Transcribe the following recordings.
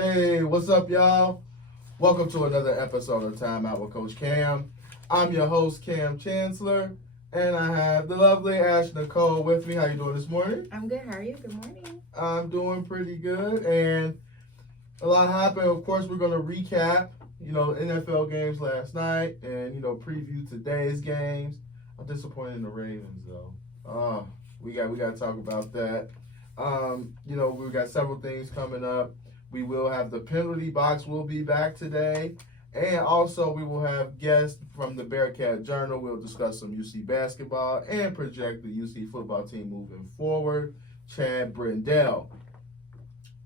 Hey, what's up, y'all? Welcome to another episode of Time Out with Coach Cam. I'm your host, Cam Chancellor, and I have the lovely Ash Nicole with me. How you doing this morning? I'm good. How are you? Good morning. I'm doing pretty good, and a lot happened. Of course, we're going to recap, NFL games last night and, preview today's games. I'm disappointed in the Ravens, though. We got to talk about that. We've got several things coming up. We will have the penalty box will be back today. And also we will have guests from the Bearcat Journal. We'll discuss some UC basketball and project the UC football team moving forward. Chad Brindell.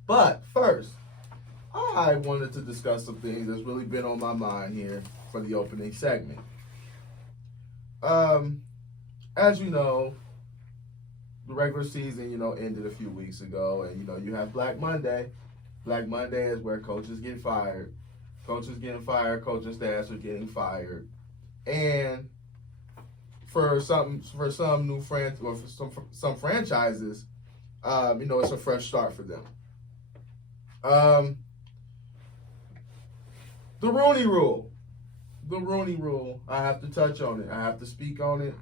But first, I wanted to discuss some things that's really been on my mind here for the opening segment. As you know, the regular season, ended a few weeks ago, and you have Black Monday. Black Monday is where coaches get fired. Coaches getting fired, coaching staffs are getting fired. And for some new friends or for some franchises, it's a fresh start for them. The Rooney Rule. The Rooney Rule. I have to touch on it. I have to speak on it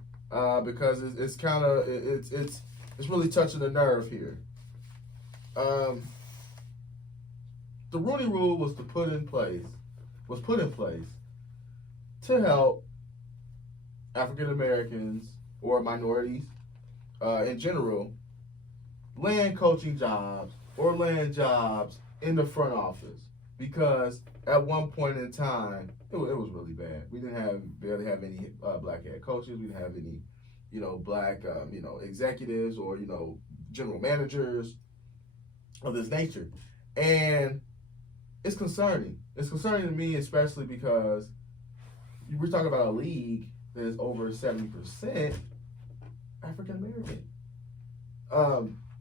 because it's really touching a nerve here. The Rooney Rule was put in place to help African Americans or minorities in general land coaching jobs or land jobs in the front office, because at one point in time it was really bad. We barely have any black head coaches. We didn't have any black executives or general managers of this nature, and it's concerning. It's concerning to me, especially because we're talking about a league that is over 70% African American.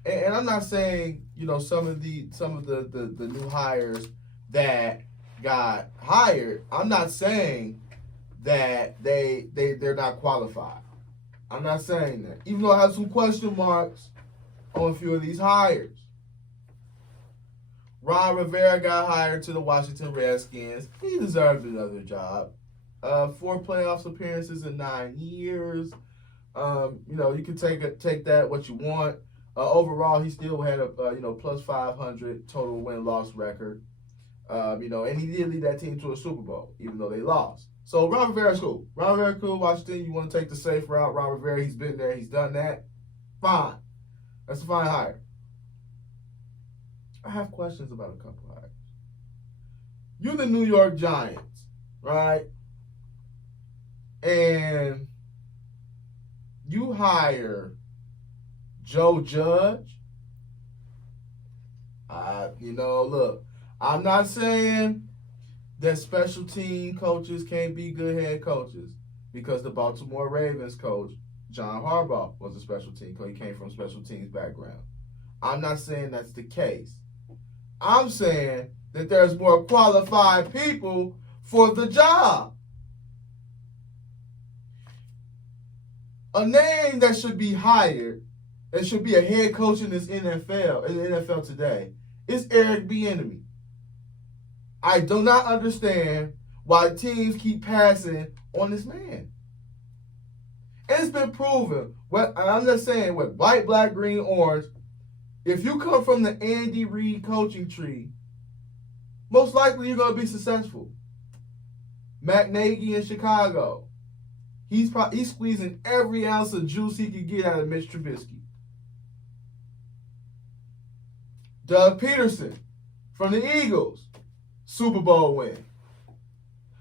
And I'm not saying some of the new hires that got hired. I'm not saying that they're not qualified. I'm not saying that. Even though I have some question marks on a few of these hires. Ron Rivera got hired to the Washington Redskins. He deserved another job. 4 playoffs appearances in 9 years. You can take that what you want. Overall, he still had a plus 500 total win-loss record. And he did lead that team to a Super Bowl, even though they lost. So Ron Rivera's cool. Ron Rivera cool. Washington, you want to take the safe route. Ron Rivera, he's been there. He's done that. Fine. That's a fine hire. I have questions about a couple of hires. You're the New York Giants, right? And you hire Joe Judge. Look, I'm not saying that special team coaches can't be good head coaches, because the Baltimore Ravens coach, John Harbaugh, was a special team coach. He came from a special teams background. I'm not saying that's the case. I'm saying that there's more qualified people for the job. A name that should be hired, that should be a head coach in the NFL today, is Eric Bieniemy. I do not understand why teams keep passing on this man. And it's been proven. I'm just saying, white, black, green, orange, if you come from the Andy Reid coaching tree, most likely you're going to be successful. Matt Nagy in Chicago, he's squeezing every ounce of juice he can get out of Mitch Trubisky. Doug Peterson from the Eagles, Super Bowl win.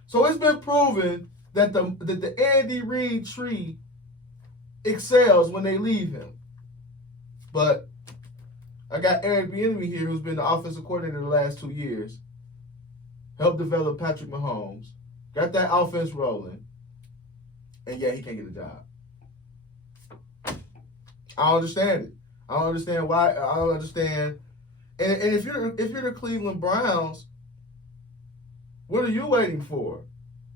So it's been proven that the Andy Reid tree excels when they leave him. But I got Eric Bieniemy here, who's been the offensive coordinator the last 2 years. Helped develop Patrick Mahomes. Got that offense rolling. And yet he can't get a job. I don't understand it. I don't understand why. I don't understand. And if you're the Cleveland Browns, what are you waiting for?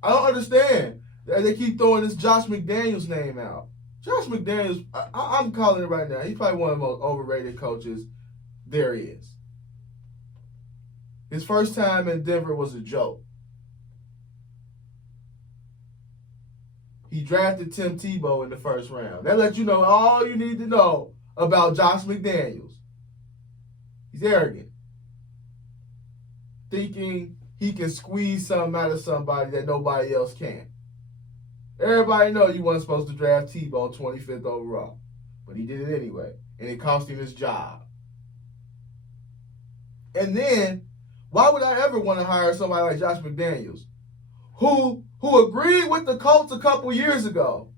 I don't understand. They keep throwing this Josh McDaniels name out. Josh McDaniels, I'm calling it right now. He's probably one of the most overrated coaches there is. His first time in Denver was a joke. He drafted Tim Tebow in the first round. That lets you know all you need to know about Josh McDaniels. He's arrogant. Thinking he can squeeze something out of somebody that nobody else can. Everybody know you weren't supposed to draft Tebow 25th overall. But he did it anyway. And it cost him his job. And then, why would I ever want to hire somebody like Josh McDaniels, who agreed with the Colts a couple years ago,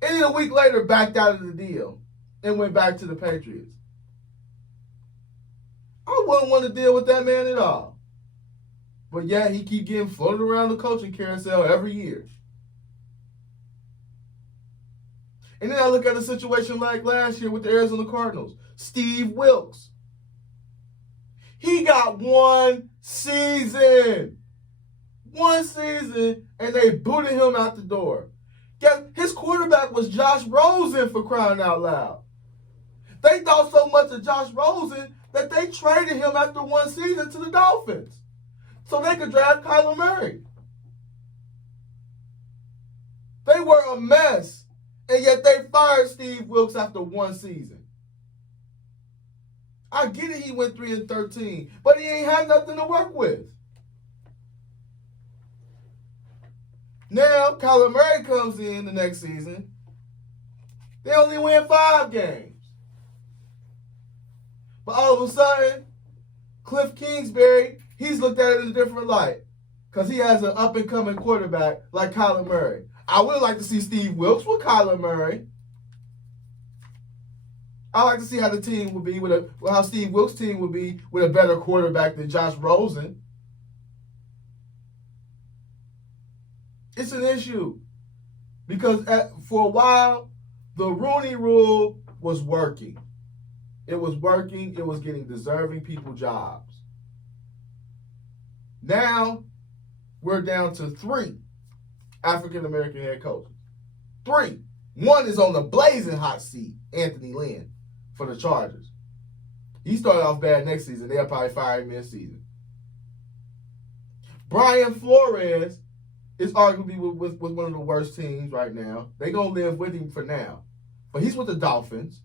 and then a week later backed out of the deal and went back to the Patriots? I wouldn't want to deal with that man at all. But yet he keep getting floated around the coaching carousel every year. And then I look at a situation like last year with the Arizona Cardinals. Steve Wilks. He got one season. One season, and they booted him out the door. His quarterback was Josh Rosen, for crying out loud. They thought so much of Josh Rosen that they traded him after one season to the Dolphins so they could draft Kyler Murray. They were a mess, and yet they fired Steve Wilks after one season. I get it, he went 3-13, but he ain't had nothing to work with. Now, Kyler Murray comes in the next season. They only win 5 games. But all of a sudden, Cliff Kingsbury, he's looked at it in a different light because he has an up-and-coming quarterback like Kyler Murray. I would like to see Steve Wilks with Kyler Murray. I like to see how the team would be how Steve Wilks' team would be with a better quarterback than Josh Rosen. It's an issue because for a while, the Rooney Rule was working. It was working. It was getting deserving people jobs. Now, we're down to 3 African-American head coaches. 3. One is on the blazing hot seat, Anthony Lynn, for the Chargers. He started off bad next season. They'll probably fire him mid-season. Brian Flores is arguably with one of the worst teams right now. They're going to live with him for now. But he's with the Dolphins.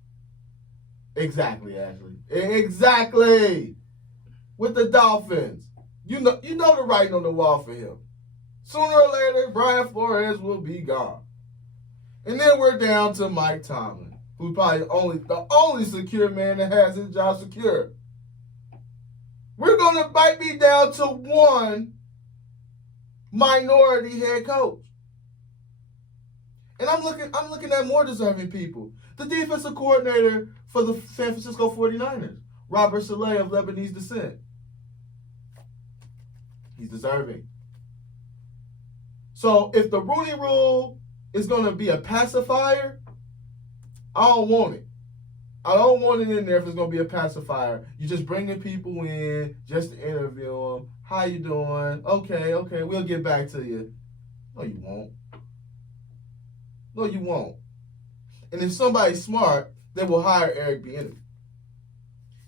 Exactly, Ashley. Exactly. With the Dolphins. You know the writing on the wall for him. Sooner or later, Brian Flores will be gone. And then we're down to Mike Tomlin, who's probably the only secure man that has his job secure. We're going to might be down to 1 minority head coach. And I'm looking at more deserving people. The defensive coordinator for the San Francisco 49ers, Robert Saleh of Lebanese descent. He's deserving. So if the Rooney Rule is going to be a pacifier, I don't want it. I don't want it in there if it's going to be a pacifier. You just bringing people in just to interview them. How you doing? Okay, we'll get back to you. No, you won't. No, you won't. And if somebody's smart, they will hire Eric Bieniemy.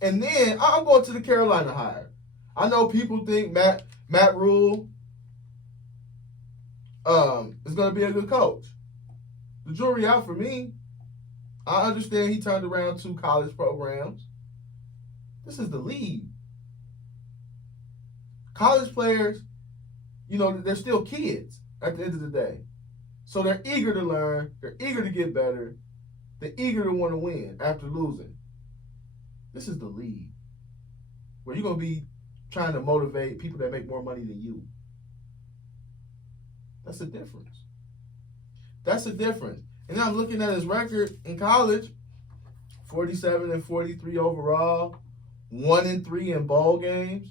And then I'm going to the Carolina hire. I know people think Matt Rule is going to be a good coach. The jury out for me. I understand he turned around 2 college programs. This is the league. College players, they're still kids at the end of the day. So they're eager to learn. They're eager to get better. They're eager to want to win after losing. This is the league where you're going to be trying to motivate people that make more money than you. That's the difference. That's the difference. And now I'm looking at his record in college, 47-43 overall, 1-3 in bowl games.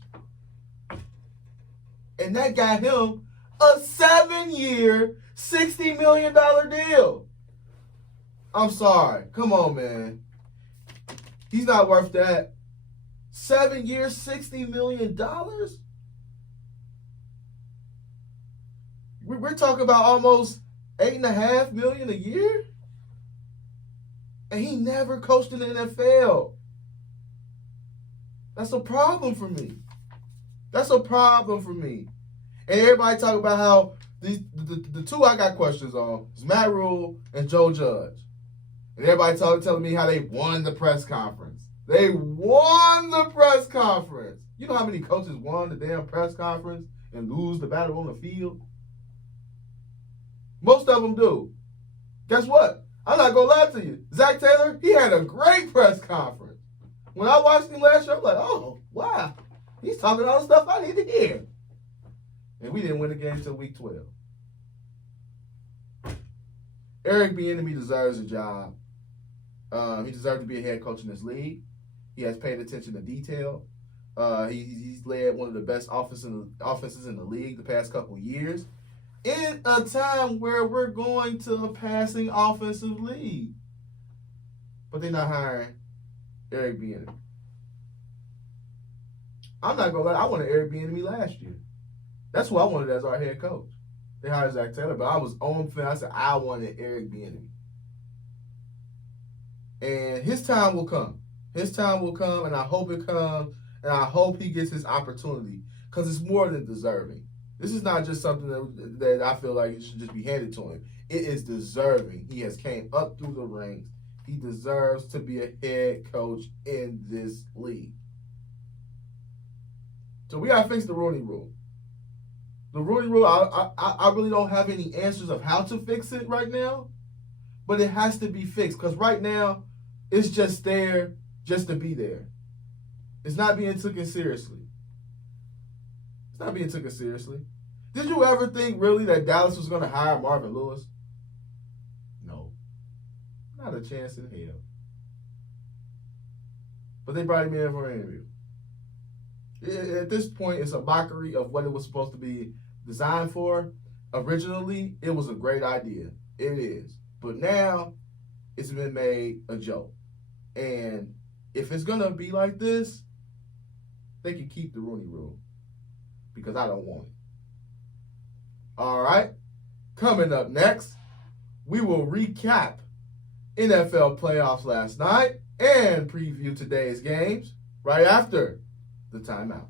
And that got him a 7-year, $60 million deal. I'm sorry. Come on, man. He's not worth that. 7 years, $60 million? We're talking about almost $8.5 million a year? And he never coached in the NFL. That's a problem for me. That's a problem for me. And everybody talk about how the two I got questions on is Matt Rule and Joe Judge. And everybody telling me how they won the press conference. They won the press conference. You know how many coaches won the damn press conference and lose the battle on the field? Most of them do. Guess what? I'm not going to lie to you. Zach Taylor, he had a great press conference. When I watched him last year, I'm like, oh, wow. He's talking all the stuff I need to hear. And we didn't win the game until week 12. Eric Bieniemy deserves a job. He deserves to be a head coach in this league. He has paid attention to detail. He's led one of the best offenses in the league the past couple years in a time where we're going to a passing offensive league. But they're not hiring Eric Bieniemy. I'm not going to lie. I wanted Eric Bieniemy last year. That's who I wanted as our head coach. They hired Zach Taylor, but I was on the fence. I said I wanted Eric Bieniemy. And his time will come. His time will come, and I hope it comes, and I hope he gets his opportunity because it's more than deserving. This is not just something that I feel like it should just be handed to him. It is deserving. He has came up through the ranks. He deserves to be a head coach in this league. So we got to fix the Rooney Rule. The Rooney Rule, I really don't have any answers of how to fix it right now, but it has to be fixed because right now it's just there just to be there. It's not being taken seriously. It's not being taken seriously. Did you ever think really that Dallas was going to hire Marvin Lewis? No. Not a chance in hell. But they brought him in for an interview. At this point, it's a mockery of what it was supposed to be designed for. Originally, it was a great idea. It is. But now, it's been made a joke. And if it's going to be like this, they can keep the Rooney Rule. Because I don't want it. All right. Coming up next, we will recap NFL playoffs last night and preview today's games right after the timeout.